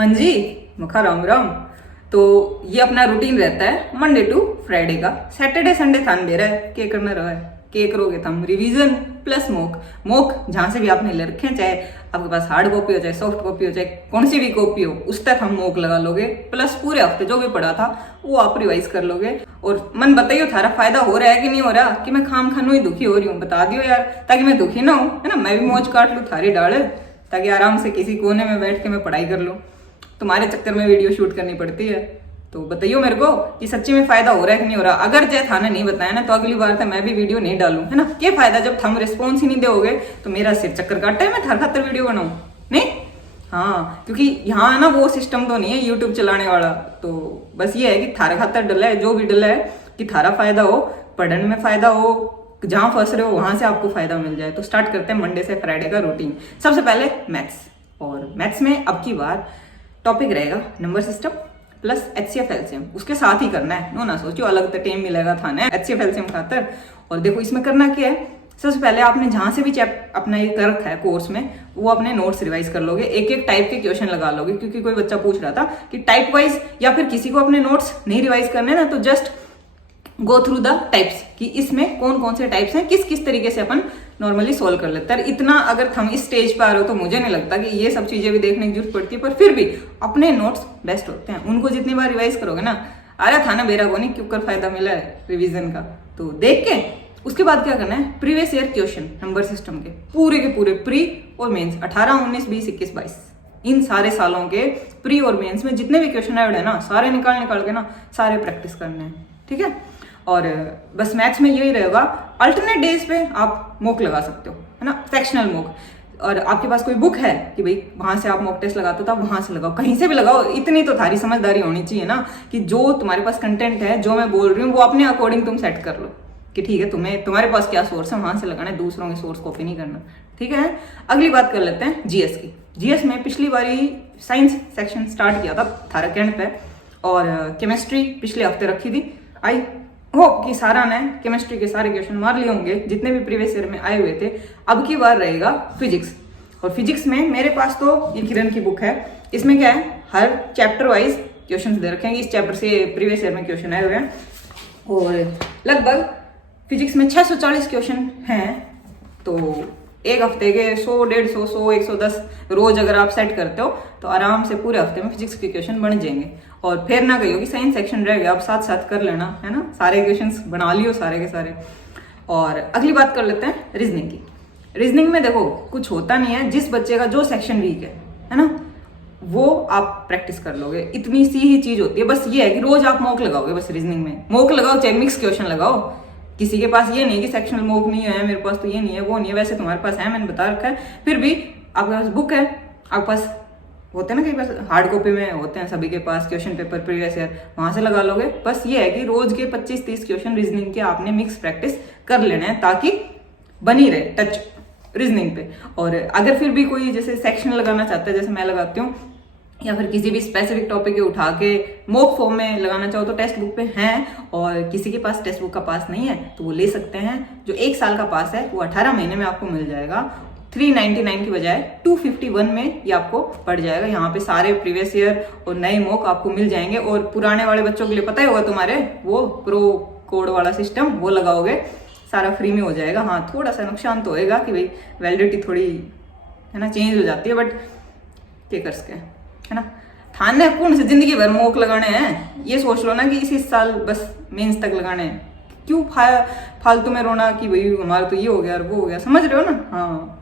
हाँ जी, मखा राम राम। तो ये अपना रूटीन रहता है मंडे टू फ्राइडे का। सैटरडे संडे थान बेरा है के करना रहा है के करोगे तुम रिवीजन प्लस मोक। मोक जहां से भी आपने ले रखे हैं, चाहे आपके पास हार्ड कॉपी हो, चाहे सॉफ्ट कॉपी हो, चाहे कौन सी भी कॉपी हो, उस तक हम मोक लगा लोगे। प्लस पूरे हफ्ते जो भी पढ़ा था वो आप रिवाइज कर लोगे। और मन बताइए थारा फायदा हो रहा है कि नहीं हो रहा, कि मैं खाम खानू ही दुखी हो रही हूँ, बता दियो यार, ताकि मैं दुखी ना हूँ, है ना। मैं भी मौज काट लूँ थारी डाल, ताकि आराम से किसी कोने में बैठ के मैं पढ़ाई कर लूँ। तुम्हारे चक्कर में वीडियो शूट करनी पड़ती है। तो बताइयो मेरे को कि सच्ची में फायदा हो रहा है कि नहीं हो रहा। अगर जय थाने नहीं बताया ना तो अगली बार से मैं भी वीडियो नहीं डालूं, है ना। क्या फायदा जब थम रिस्पॉन्स ही नहीं दोगे तो मेरा सिर चक्कर काटता है, मैं थार खातर वीडियो बनाऊं नहीं। हाँ, क्योंकि यहाँ है ना वो सिस्टम तो नहीं है यूट्यूब चलाने वाला। तो बस ये है कि थारा खातर डला है जो भी डला है, कि थारा फायदा हो, पढ़ने में फायदा हो, जहां फंस रहे हो वहां से आपको फायदा मिल जाए। तो स्टार्ट करते हैं मंडे से फ्राइडे का रूटीन। सबसे पहले मैथ्स। और मैथ्स में अब की बार टॉपिक रहेगा number system plus HCF LCM. उसके साथ ही करना है, नो ना सोचो अलग तो टाइम मिलेगा थाने HCF एलसीएम खातर। और देखो इसमें करना क्या है, सबसे पहले आपने जहां से भी चैप्टर अपना ये कर रखा है कोर्स में, वो अपने नोट्स रिवाइज कर लोगे। एक एक टाइप के क्वेश्चन लगा लोगे, क्योंकि कोई बच्चा पूछ रहा था कि टाइप वाइज या फिर किसी को अपने नोट्स नहीं रिवाइज करने ना, तो just go through the types कि इसमें कौन कौन से टाइप्स हैं, किस किस तरीके से अपन नॉर्मली सोल्व कर लेते हैं। इतना अगर हम इस स्टेज पर आ रहे हो तो मुझे नहीं लगता कि ये सब चीजें भी देखने की जरूरत पड़ती है, पर फिर भी अपने नोट्स बेस्ट होते हैं। उनको जितनी बार रिवाइज करोगे ना, आ रहा था ना बेरा को नहीं क्यों कर फायदा मिला है रिवीजन का। तो देख के उसके बाद क्या करना है, previous year question number system के पूरे प्री और मेन्स 18, 19, 20, 21, 22 इन सारे सालों के प्री और मेंस में जितने भी क्वेश्चन आए हैं ना, सारे निकाल के ना सारे प्रैक्टिस करने हैं, ठीक है। और बस मैथ्स में यही रहेगा, अल्टरनेट डेज पे आप मॉक लगा सकते हो, है ना, सेक्शनल मॉक। और आपके पास कोई बुक है कि भाई वहां से आप मॉक टेस्ट लगाते हो तो आप वहां से लगाओ, कहीं से भी लगाओ। इतनी तो थारी समझदारी होनी चाहिए ना कि जो तुम्हारे पास कंटेंट है, जो मैं बोल रही हूँ, वो अपने अकॉर्डिंग तुम सेट कर लो कि ठीक है तुम्हारे पास क्या सोर्स है, वहां से लगाना है, दूसरों के सोर्स कॉपी नहीं करना, ठीक है। अगली बात कर लेते हैं जीएस की। जीएस में पिछली बारी साइंस सेक्शन स्टार्ट किया था थारा कैंट पे, और केमिस्ट्री पिछले हफ्ते रखी थी। आई होप कि सारा ने केमिस्ट्री के सारे क्वेश्चन मार लिए होंगे जितने भी प्रीवियस ईयर में आए हुए थे। अब की बार रहेगा फिजिक्स। और फिजिक्स में मेरे पास तो ये किरण की बुक है, इसमें क्या है, हर चैप्टर वाइज क्वेश्चन दे रखे हैं। इस चैप्टर से प्रीवियस ईयर में क्वेश्चन आए हुए हैं, और लगभग फिजिक्स में 640 क्वेश्चन हैं। तो एक हफ्ते के 100, 150, 110 रोज अगर आप सेट करते हो तो आराम से पूरे हफ्ते में फिजिक्स के क्वेश्चन बन जाएंगे। और फिर ना कहियो कि साइंस सेक्शन रह गया, आप साथ साथ कर लेना, है ना, सारे क्वेश्चंस बना लियो सारे के सारे। और अगली बात कर लेते हैं रीजनिंग की। रीजनिंग में देखो कुछ होता नहीं है, जिस बच्चे का जो सेक्शन वीक है ना, वो आप प्रैक्टिस कर लोगे। इतनी सी ही चीज होती है, बस ये है कि रोज आप मॉक लगाओगे। बस रीजनिंग में मॉक लगाओ, चाहे मिक्स क्वेश्चन लगाओ। किसी के पास ये नहीं कि सेक्शनल मॉक नहीं है, मेरे पास तो ये नहीं है वो नहीं है, वैसे तुम्हारे पास है, मैंने बता रखा है। फिर भी आपके पास बुक है, आपके पास होते हैं ना, कई पास हार्ड कॉपी में होते हैं सभी के पास क्वेश्चन पेपर प्रीवियस ईयर, वहां से लगा लोगे। बस ये है कि रोज के 25-30 क्वेश्चन रीजनिंग के आपने मिक्स प्रैक्टिस कर लेने हैं, ताकि बनी रहे टच रीजनिंग पे। और अगर फिर भी कोई जैसे सेक्शन लगाना चाहता है, जैसे मैं लगाती हूँ, या फिर किसी भी स्पेसिफिक टॉपिक के उठा के मॉक फॉर्म में लगाना चाहो तो टेक्स्ट बुक पे हैं। और किसी के पास टेक्स्ट बुक का पास नहीं है तो वो ले सकते हैं। जो 1 साल का पास है वो 18 महीने में आपको मिल जाएगा। 399 की बजाय 251 में ये आपको पड़ जाएगा। यहाँ पे सारे प्रीवियस ईयर और नए मॉक आपको मिल जाएंगे। और पुराने वाले बच्चों के लिए पता ही होगा तुम्हारे, वो प्रो कोड वाला सिस्टम वो लगाओगे, सारा फ्री में हो जाएगा। हाँ, थोड़ा सा नुकसान तो होएगा कि भाई वैलिडिटी थोड़ी है ना चेंज हो जाती है, बट क्या कर सके, है ना। थाने कौन से जिंदगी भर मॉक लगाने हैं, ये सोच लो ना कि इसी साल बस मेंस तक लगाने हैं। क्यों फालतू में रोना कि भाई हमारा तो ये हो गया और वो हो गया, समझ रहे हो ना। हाँ,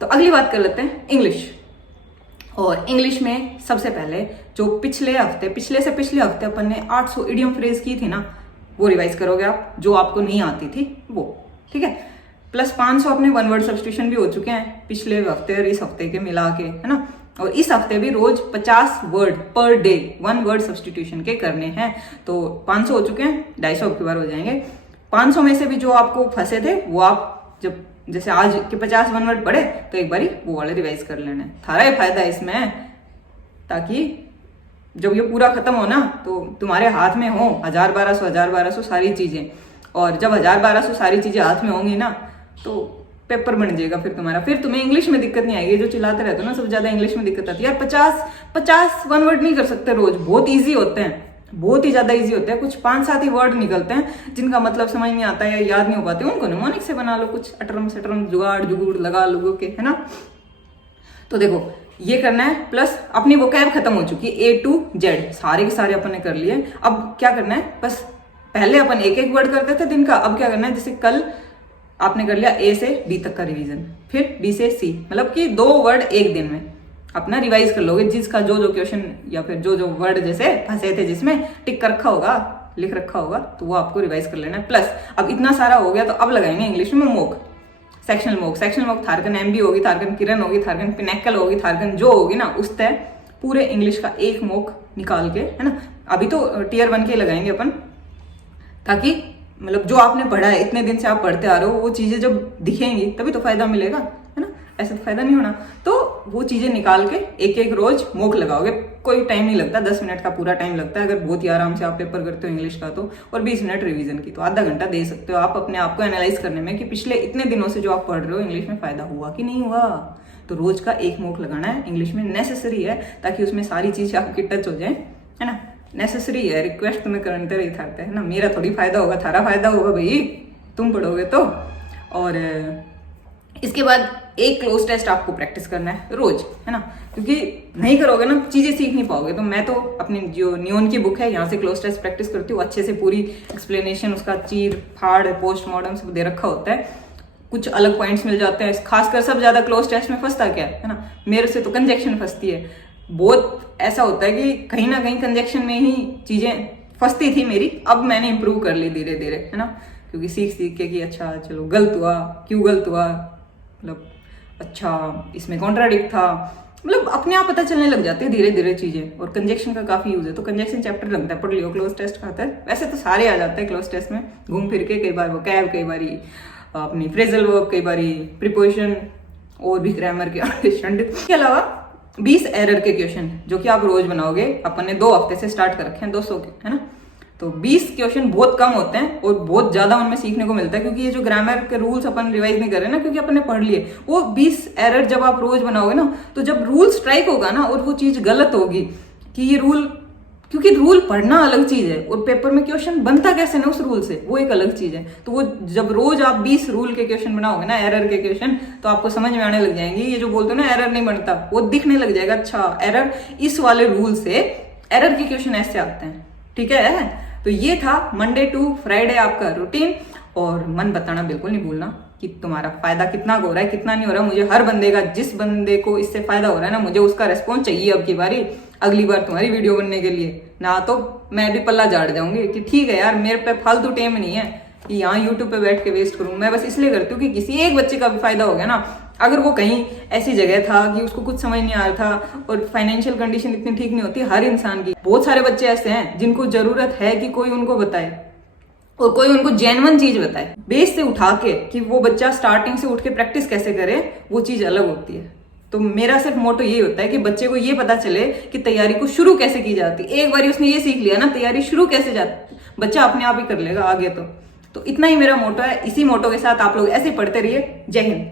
तो अगली बात कर लेते हैं इंग्लिश। और इंग्लिश में सबसे पहले जो पिछले से पिछले हफ्ते अपन ने 800 इडियम फ्रेज की थी ना, वो रिवाइज करोगे आप, जो आपको नहीं आती थी वो, ठीक है। प्लस 500 अपने वन वर्ड सब्स्टिट्यूशन भी हो चुके हैं पिछले हफ्ते और इस हफ्ते के मिला के, है ना। और इस हफ्ते भी रोज 50 word per day one word substitution के करने हैं। तो 500 हो चुके हैं, 250 अब की बार हो जाएंगे। 500 में से भी जो आपको फंसे थे वो आप जब जैसे आज के 50 वन वर्ड पढ़े तो एक बारी वो वाले रिवाइज कर लेना है। थारा ही फायदा है इसमें, ताकि जब ये पूरा खत्म हो ना तो तुम्हारे हाथ में हो 1000-1200 सारी चीजें। और जब 1000-1200 सारी चीजें हाथ में होंगी ना, तो पेपर बन जाएगा फिर तुम्हारा, फिर तुम्हें इंग्लिश में दिक्कत नहीं आएगी। जो चिल्लाते रहते हो ना सबसे ज्यादा इंग्लिश में दिक्कत आती है यार। 50 वन वर्ड नहीं कर सकते रोज, बहुत ईजी होते हैं, बहुत ही ज्यादा ईजी होते हैं। कुछ 5-7 ही वर्ड निकलते हैं जिनका मतलब समझ नहीं आता है या याद नहीं हो पाते, उनको निमोनिक से बना लो, कुछ अटरम सटरम जुगाड़ जुगुड़ लगा लोगों के, है ना। तो देखो ये करना है, प्लस अपनी वोकैब खत्म हो चुकी है, A to Z सारे के सारे अपन ने कर लिए। अब क्या करना है, बस पहले अपन एक एक वर्ड करते थे दिन का, अब क्या करना है, जैसे कल आपने कर लिया A से B तक का रिवीजन, फिर B से C, मतलब कि 2 वर्ड एक दिन में अपना रिवाइज कर लोगे। जिसका जो जो क्वेश्चन या फिर जो जो वर्ड जैसे फंसे थे जिसमें टिक कर रखा होगा, लिख रखा होगा, तो वो आपको रिवाइज कर लेना है। प्लस अब इतना सारा हो गया तो अब लगाएंगे इंग्लिश में मोक, सेक्शनल मोक थारकन MB होगी, थारकन किरण होगी, थारकन पिनेकल होगी, थारकन जो होगी ना उस तय पूरे इंग्लिश का एक मोक निकाल के, है ना। अभी तो Tier 1 के लगाएंगे अपन, ताकि मतलब जो आपने पढ़ा है इतने दिन से आप पढ़ते आ रहे हो वो चीजें जब दिखेंगी तभी तो फायदा मिलेगा, है ना, ऐसे तो फायदा नहीं होना। तो वो चीजें निकाल के एक एक रोज मोक लगाओगे, कोई टाइम नहीं लगता, 10 मिनट का पूरा टाइम लगता है अगर बहुत ही आराम से आप पेपर करते हो इंग्लिश का तो, और 20 मिनट रिवीजन की, तो आधा घंटा दे सकते हो आप अपने आप को एनालाइज करने में कि पिछले इतने दिनों से जो आप पढ़ रहे हो इंग्लिश में फायदा हुआ कि नहीं हुआ। तो रोज का एक मोक लगाना है, इंग्लिश में नेसेसरी है, ताकि उसमें सारी चीजें आपकी टच हो जाए, है ना। नेसेसरी है, रिक्वेस्ट तुम्हें करते रही थारते, है ना। मेरा थोड़ी फायदा होगा, थारा फायदा होगा भाई, तुम पढ़ोगे तो। और इसके बाद एक क्लोज टेस्ट आपको प्रैक्टिस करना है रोज, है ना, क्योंकि नहीं करोगे ना चीजें सीख नहीं पाओगे। तो मैं तो अपनी जो नियोन की बुक है यहाँ से क्लोज टेस्ट प्रैक्टिस करती हूँ, अच्छे से पूरी एक्सप्लेनेशन उसका चीर फाड़ पोस्टमार्टम सब दे रखा होता है, कुछ अलग पॉइंट्स मिल जाते हैं। खासकर सब ज्यादा क्लोज टेस्ट में फंसता क्या है ना, मेरे से तो कंजेक्शन फंसती है। बहुत ऐसा होता है कि कहीं ना कहीं कंजेक्शन में ही चीजें फंसती थी मेरी, अब मैंने इंप्रूव कर ली धीरे धीरे, है ना, क्योंकि सीख सीख के कि अच्छा चलो गलत हुआ, क्यों गलत हुआ, मतलब अच्छा इसमें कॉन्ट्राडिक्ट था, मतलब अपने आप पता चलने लग जाती है धीरे धीरे चीजें। और कंजेक्शन का काफी यूज है, तो कंजेक्शन चैप्टर रखता है, पढ़ लियो, क्लोज टेस्ट खाता है। वैसे तो सारे आ जाते हैं क्लोज टेस्ट में घूम फिर के, कई बार वोकैब, कई बारी अपनी फ्रेजल वर्ब, कई बारी प्रीपोजिशन, और भी ग्रामर के इसके अलावा 20 एरर के क्वेश्चन जो कि आप रोज बनाओगे। अपन ने 2 हफ्ते से स्टार्ट कर रखे हैं 200 के, है ना। तो 20 क्वेश्चन बहुत कम होते हैं और बहुत ज्यादा उनमें सीखने को मिलता है, क्योंकि ये जो ग्रामर के रूल्स अपन रिवाइज नहीं कर रहे ना, क्योंकि अपन ने पढ़ लिए। वो 20 एरर जब आप रोज बनाओगे ना, तो जब रूल स्ट्राइक होगा ना और वो चीज गलत होगी कि ये रूल, क्योंकि रूल पढ़ना अलग चीज है और पेपर में क्वेश्चन बनता कैसे ना उस रूल से, वो एक अलग चीज है। तो वो जब रोज आप 20 रूल के क्वेश्चन बनाओगे ना, एरर के क्वेश्चन, तो आपको समझ में आने लग जाएंगे। ये जो बोलते हो ना एरर नहीं बनता, वो दिखने लग जाएगा, अच्छा एरर इस वाले रूल से एरर के क्वेश्चन ऐसे आते हैं, ठीक है। तो ये था मंडे टू फ्राइडे आपका रूटीन, और मन बताना बिल्कुल नहीं भूलना कि तुम्हारा फायदा कितना हो रहा है कितना नहीं हो रहा है। मुझे हर बंदे का, जिस बंदे को इससे फायदा हो रहा है ना, मुझे उसका रेस्पॉन्स चाहिए अब की बारी, अगली बार तुम्हारी वीडियो बनने के लिए ना, तो मैं भी पल्ला झाड़ जाऊंगी कि ठीक है यार मेरे पे फालतू टाइम नहीं है कि यहाँ यूट्यूब पे बैठ के वेस्ट करूँ। मैं बस इसलिए करती हूँ कि किसी एक बच्चे का भी फायदा हो गया ना। अगर वो कहीं ऐसी जगह था कि उसको कुछ समझ नहीं आ रहा था और फाइनेंशियल कंडीशन इतनी ठीक नहीं होती हर इंसान की, बहुत सारे बच्चे ऐसे हैं जिनको जरूरत है कि कोई उनको बताए और कोई उनको जेन्युइन चीज बताए, बेस से उठा के, कि वो बच्चा स्टार्टिंग से उठ के प्रैक्टिस कैसे करे, वो चीज अलग होती है। तो मेरा सिर्फ मोटो ये होता है कि बच्चे को ये पता चले कि तैयारी को शुरू कैसे की जाती है। एक बार उसने ये सीख लिया ना तैयारी शुरू कैसे जाती, बच्चा अपने आप ही कर लेगा आगे। तो इतना ही मेरा मोटो है। इसी मोटो के साथ आप लोग ऐसे ही पढ़ते रहिए। जय हिंद।